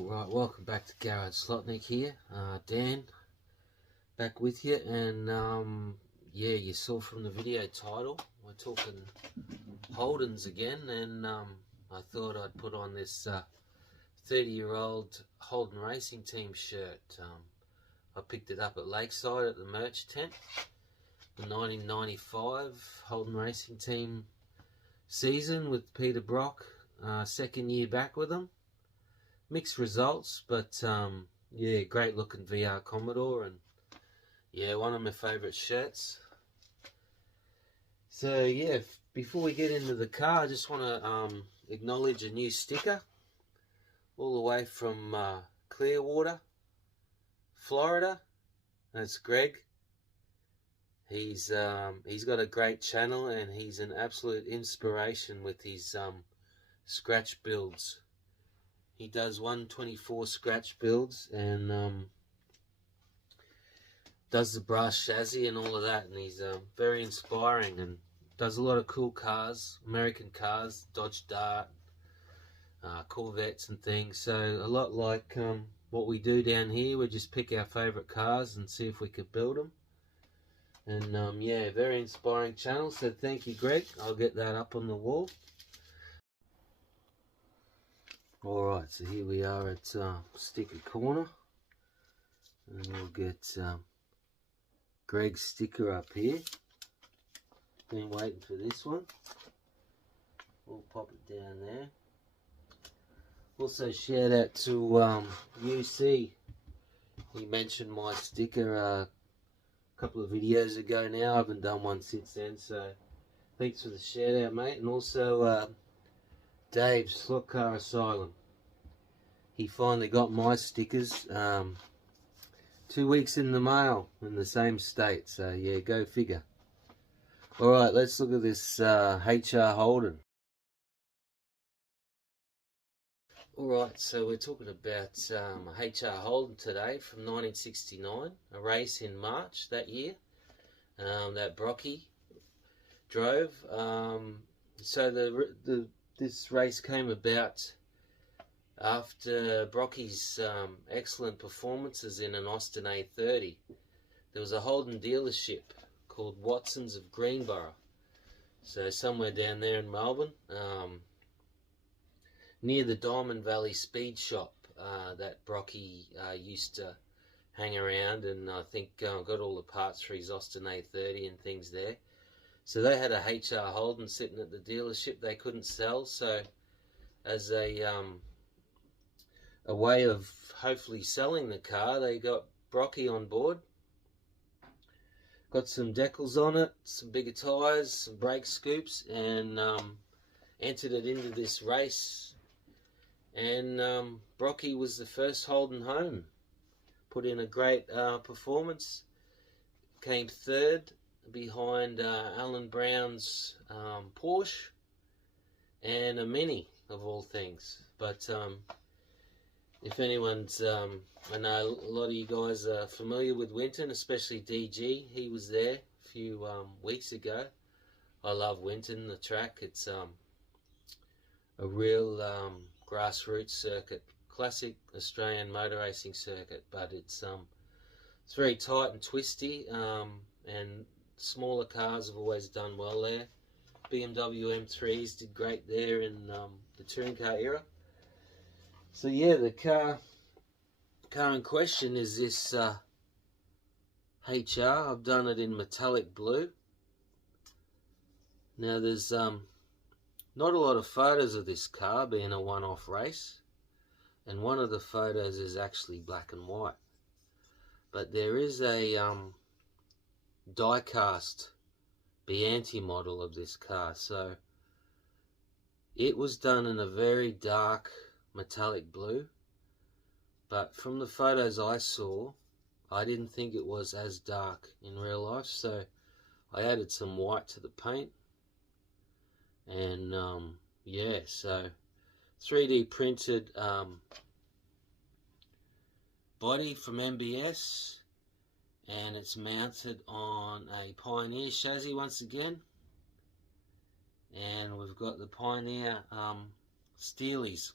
Right, welcome back to Garage Slotnick here. Dan, back with you, and yeah, you saw from the video title, we're talking Holdens again, and I thought I'd put on this 30-year-old Holden Racing Team shirt. I picked it up at Lakeside at the merch tent. The 1995 Holden Racing Team season with Peter Brock, second year back with them. Mixed results, but yeah, great looking VR Commodore, and yeah, one of my favourite shirts. So yeah, before we get into the car, I just want to acknowledge a new sticker all the way from Clearwater, Florida. That's Greg. He's got a great channel, and he's an absolute inspiration with his scratch builds. He does 124 scratch builds, and does the brass chassis and all of that, and he's very inspiring and does a lot of cool cars, American cars, Dodge Dart, Corvettes and things. So a lot like what we do down here, we just pick our favourite cars and see if we could build them. And yeah, very inspiring channel, so thank you, Greg. I'll get that up on the wall. Alright, so here we are at Sticker Corner, and we'll get Greg's sticker up here. Been waiting for this one. We'll pop it down there. Also shout out to UC. He mentioned my sticker a couple of videos ago now. I haven't done one since then, so thanks for the shout out, mate. And also Dave's Slot Car Asylum. He finally got my stickers 2 weeks in the mail in the same state, so yeah, go figure. Alright, let's look at this HR Holden. Alright, so we're talking about HR Holden today from 1969, a race in March that year that Brocky drove. So this race came about after Brocky's excellent performances in an Austin A30. There was a Holden dealership called Watson's of Greenborough, so somewhere down there in Melbourne, near the Diamond Valley Speed Shop that Brocky used to hang around, and I think got all the parts for his Austin A30 and things there. So they had a HR Holden sitting at the dealership they couldn't sell, so as a way of hopefully selling the car, they got Brocky on board. Got some decals on it, some bigger tyres, some brake scoops, and entered it into this race. And Brocky was the first Holden home. Put in a great performance. Came third behind Alan Brown's Porsche and a Mini, of all things. But if anyone's, I know a lot of you guys are familiar with Winton, especially DG. He was there a few weeks ago. I love Winton, the track. It's a real grassroots circuit, classic Australian motor racing circuit, but it's very tight and twisty, and smaller cars have always done well there. BMW M3s did great there in the touring car era. So yeah, the car in question is this HR. I've done it in metallic blue. Now there's not a lot of photos of this car being a one-off race, and one of the photos is actually black and white. But there is a die-cast Bianchi model of this car, so it was done in a very dark metallic blue, but from the photos I saw, I didn't think it was as dark in real life, so I added some white to the paint. And yeah, so 3D printed body from MBS, and it's mounted on a Pioneer chassis once again, and we've got the Pioneer Steelies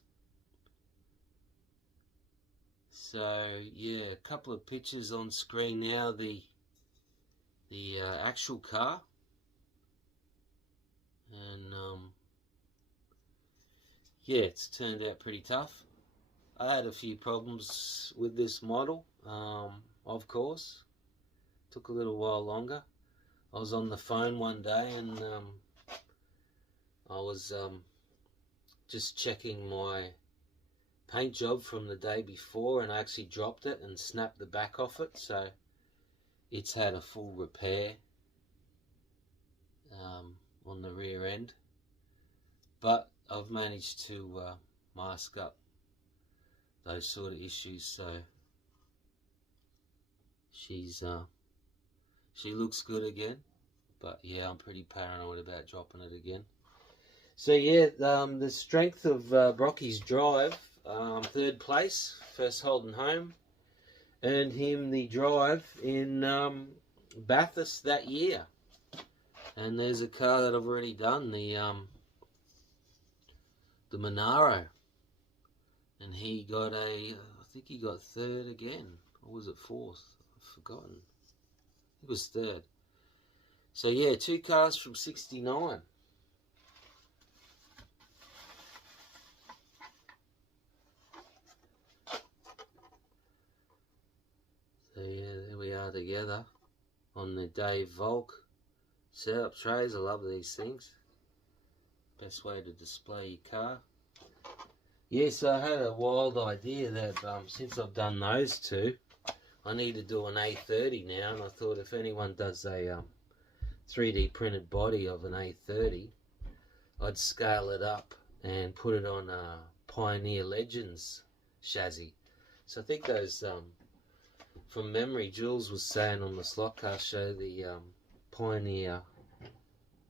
So yeah, a couple of pictures on screen now. The actual car, and yeah, it's turned out pretty tough. I had a few problems with this model, of course. Took a little while longer. I was on the phone one day and I was just checking my paint job from the day before, and I actually dropped it and snapped the back off it, so it's had a full repair on the rear end, but I've managed to mask up those sort of issues. So she looks good again, but yeah, I'm pretty paranoid about dropping it again. So yeah, the strength of Brocky's drive, 3rd place, first Holden home, earned him the drive in Bathurst that year. And there's a car that I've already done, the Monaro, and he got I think he got 3rd again, or was it 4th? I've forgotten. It was 3rd. So yeah, 2 cars from '69. So yeah, there we are together on the Dave Volk setup trays. I love these things. Best way to display your car. Yes, I had a wild idea that since I've done those two, I need to do an A30 now, and I thought if anyone does a 3D printed body of an A30, I'd scale it up and put it on a Pioneer Legends chassis. So I think those, from memory, Jules was saying on the slot car show, the Pioneer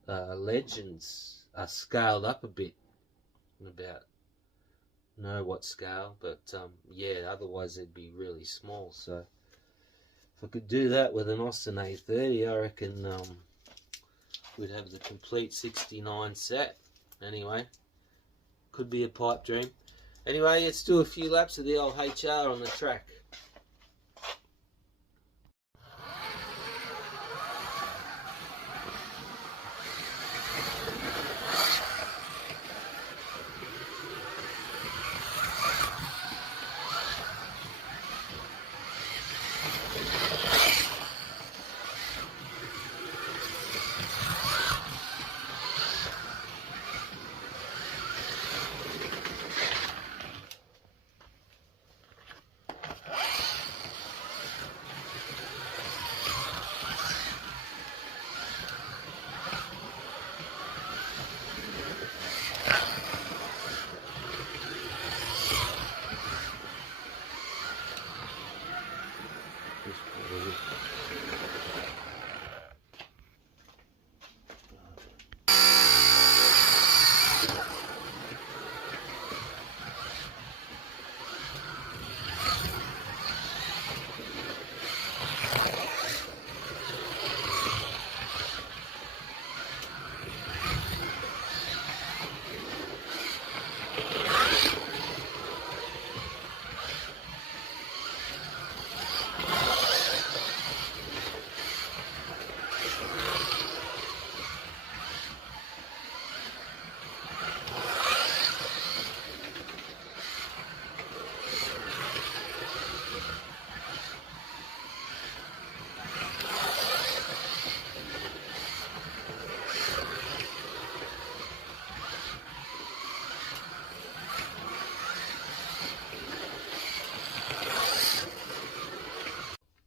Legends are scaled up a bit, about know what scale, but yeah, otherwise they'd be really small. So if I could do that with an Austin A30, I reckon we'd have the complete '69 set. Anyway, could be a pipe dream. Anyway, let's do a few laps of the old HR on the track.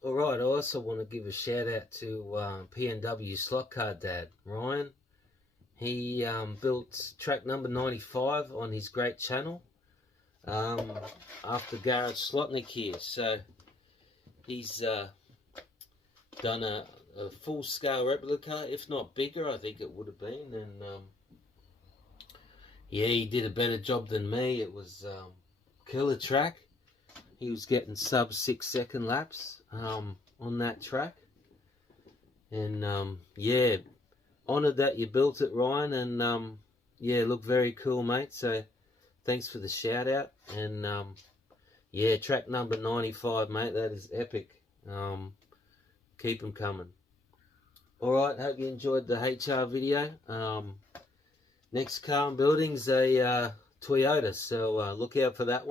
Alright, I also want to give a shout out to P&W slot car dad, Ryan. He built track number 95 on his great channel after Garrett Slotnick here. So he's done a full-scale replica, if not bigger, I think it would have been. And yeah, he did a better job than me. It was killer track. He was getting sub 6 second laps on that track. And yeah, honoured that you built it, Ryan. And yeah, looked very cool, mate. So thanks for the shout out. And yeah, track number 95, mate. That is epic. Keep them coming. Alright, hope you enjoyed the HR video. Next car I'm building's a Toyota, so look out for that one.